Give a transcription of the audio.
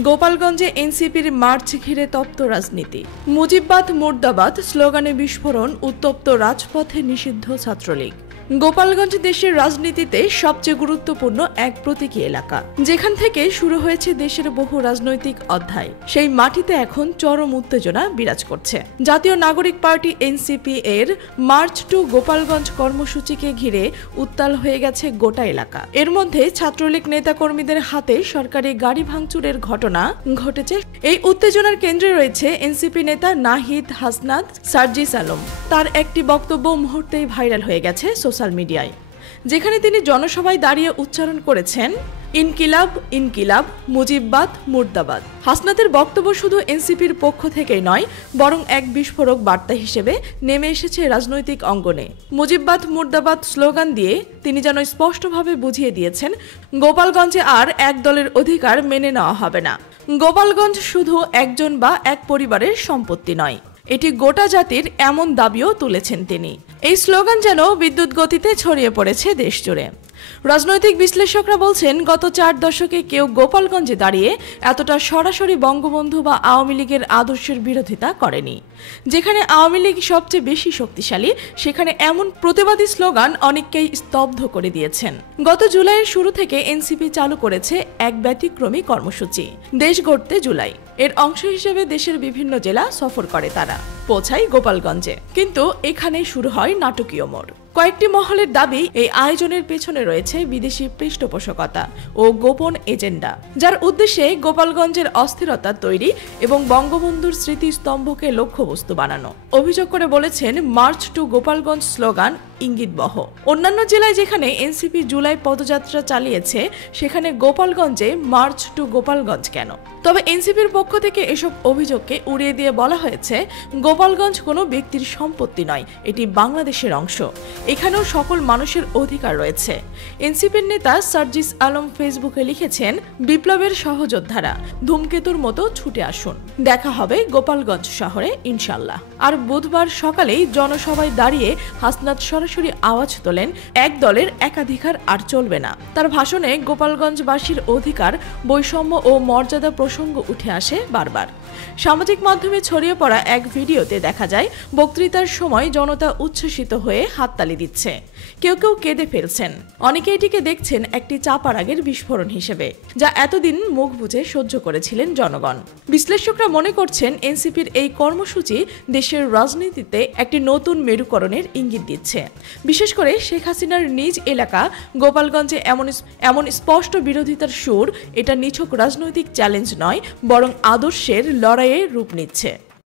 গোপালগঞ্জে এনসিপির মার্চ ঘিরে তপ্ত রাজনীতি। মুজিববাদ মুর্দাবাদ স্লোগানে বিস্ফোরণ, উত্তপ্ত রাজপথে নিষিদ্ধ ছাত্রলীগ। গোপালগঞ্জ দেশের রাজনীতিতে সবচেয়ে গুরুত্বপূর্ণ এক প্রতীকী এলাকা, যেখান থেকে শুরু হয়েছে দেশের বহু রাজনৈতিক অধ্যায়। সেই মাটিতে এখন চরম উত্তেজনা বিরাজ করছে। জাতীয় নাগরিক পার্টি এনসিপি এর মার্চ টু গোপালগঞ্জ কর্মসূচিকে ঘিরে উত্তাল হয়ে গেছে গোটা এলাকা। এর মধ্যে ছাত্রলীগ নেতাকর্মীদের হাতে সরকারি গাড়ি ভাঙচুরের ঘটনা ঘটেছে। এই উত্তেজনার কেন্দ্রে রয়েছে এনসিপি নেতা নাহিদ হাসনাত সার্জিস আলম। তার একটি বক্তব্য মুহূর্তেই ভাইরাল হয়ে গেছে সোশ্যাল মিডিয়ায়, যেখানে তিনি জনসভায় দাঁড়িয়ে উচ্চারণ করেছেন, ইনকিলাব ইনকিলাব, মুজিববাদ মুর্দাবাদ। হাসনাতের বক্তব্য শুধু এনসিপির পক্ষ থেকেই নয়, বরং এক বিস্ফোরক বার্তা হিসেবে নেমে এসেছে রাজনৈতিক অঙ্গনে। মুজিববাদ মুর্দাবাদ স্লোগান দিয়ে তিনি যেন স্পষ্টভাবে বুঝিয়ে দিয়েছেন, গোপালগঞ্জে আর এক দলের অধিকার মেনে নেওয়া হবে না। গোপালগঞ্জ শুধু একজন বা এক পরিবারের সম্পত্তি নয়, এটি গোটা জাতির, এমন দাবিও তুলেছেন তিনি। এই স্লোগান যেন বিদ্যুৎ গতিতে ছড়িয়ে পড়েছে দেশ জুড়ে। রাজনৈতিক বিশ্লেষকরা বলছেন, গত 4 দশকে কেউ গোপালগঞ্জে দাঁড়িয়ে এতটা সরাসরি বঙ্গবন্ধু বা আওয়ামী লীগের আদর্শের বিরোধিতা করেনি। যেখানে আওয়ামী লীগ সবচেয়ে বেশি শক্তিশালী, সেখানে এমন প্রতিবাদী স্লোগান অনেককেই স্তব্ধ করে দিয়েছেন। গত জুলাইয়ের শুরু থেকে এনসিপি চালু করেছে এক ব্যতিক্রমী কর্মসূচি, দেশ গড়তে জুলাই। এর অংশ হিসেবে দেশের বিভিন্ন জেলা সফর করে তারা, পৌঁছায় গোপালগঞ্জে। কিন্তু এখানেই শুরু হয় নাটকীয় মোড়। কয়েকটি মহলের দাবি, এই আয়োজনের পেছনে রয়েছে বিদেশি পৃষ্ঠপোষকতা ও গোপন এজেন্ডা, যার উদ্দেশ্যে গোপালগঞ্জের অস্থিরতা তৈরি এবং বঙ্গবন্ধুর স্মৃতিস্তম্ভকে লক্ষ্যবস্তু বানানো। অভিযোগ করে বলেছেন, মার্চ টু গোপালগঞ্জ স্লোগান ইঙ্গিতবহ। অন্যান্য জেলায় যেখানে এনসিপি জুলাই পদযাত্রা চালিয়েছে, সেখানে গোপালগঞ্জে মার্চ টু গোপালগঞ্জ কেন? তবে এনসিপির পক্ষ থেকে এসব অভিযোগকে উড়িয়ে দিয়ে বলা হয়েছে, গোপালগঞ্জ কোনো ব্যক্তির সম্পত্তি নয়, এটি বাংলাদেশের অংশ। এখানেও সকল মানুষের অধিকার রয়েছে। এনসিপির নেতা সার্জিস আলম ফেসবুকে লিখেছেন, বিপ্লবের সহযোদ্ধারা ধূমকেতুর মতো ছুটে আসুন, দেখা হবে গোপালগঞ্জ শহরে ইনশাল্লাহ। আর বুধবার সকালেই জনসভায় দাঁড়িয়ে হাসনাত সরাসরি আওয়াজ তোলেন, এক দলের একাধিকার আর চলবে না। তার ভাষণে গোপালগঞ্জবাসীর অধিকার, বৈষম্য ও মর্যাদা প্রসঙ্গ উঠে আসে বারবার। সামাজিক মাধ্যমে ছড়িয়ে পড়া এক ভিডিওতে দেখা যায়, বক্তৃতার সময় জনতা উচ্ছ্বসিত হয়ে হাততালি দিচ্ছে, কেউ কেউ কেঁদে ফেলছেন। অনেকে এটিকে দেখছেন একটি চাপা রাগের বিস্ফোরণ হিসেবে, যা এতদিন মুখ বুজে সহ্য করেছিলেন জনগণ। বিশ্লেষকরা মনে করছেন, এনসিপির এই কর্মসূচি দেশের রাজনীতিতে একটি নতুন মেরুকরণের ইঙ্গিত দিচ্ছে। বিশেষ করে শেখ হাসিনার নিজ এলাকা গোপালগঞ্জে এমন স্পষ্ট বিরোধিতার সুর, এটা নিছক রাজনৈতিক চ্যালেঞ্জ নয়, বরং আদর্শের লড়াইয়ে রূপ নিচ্ছে।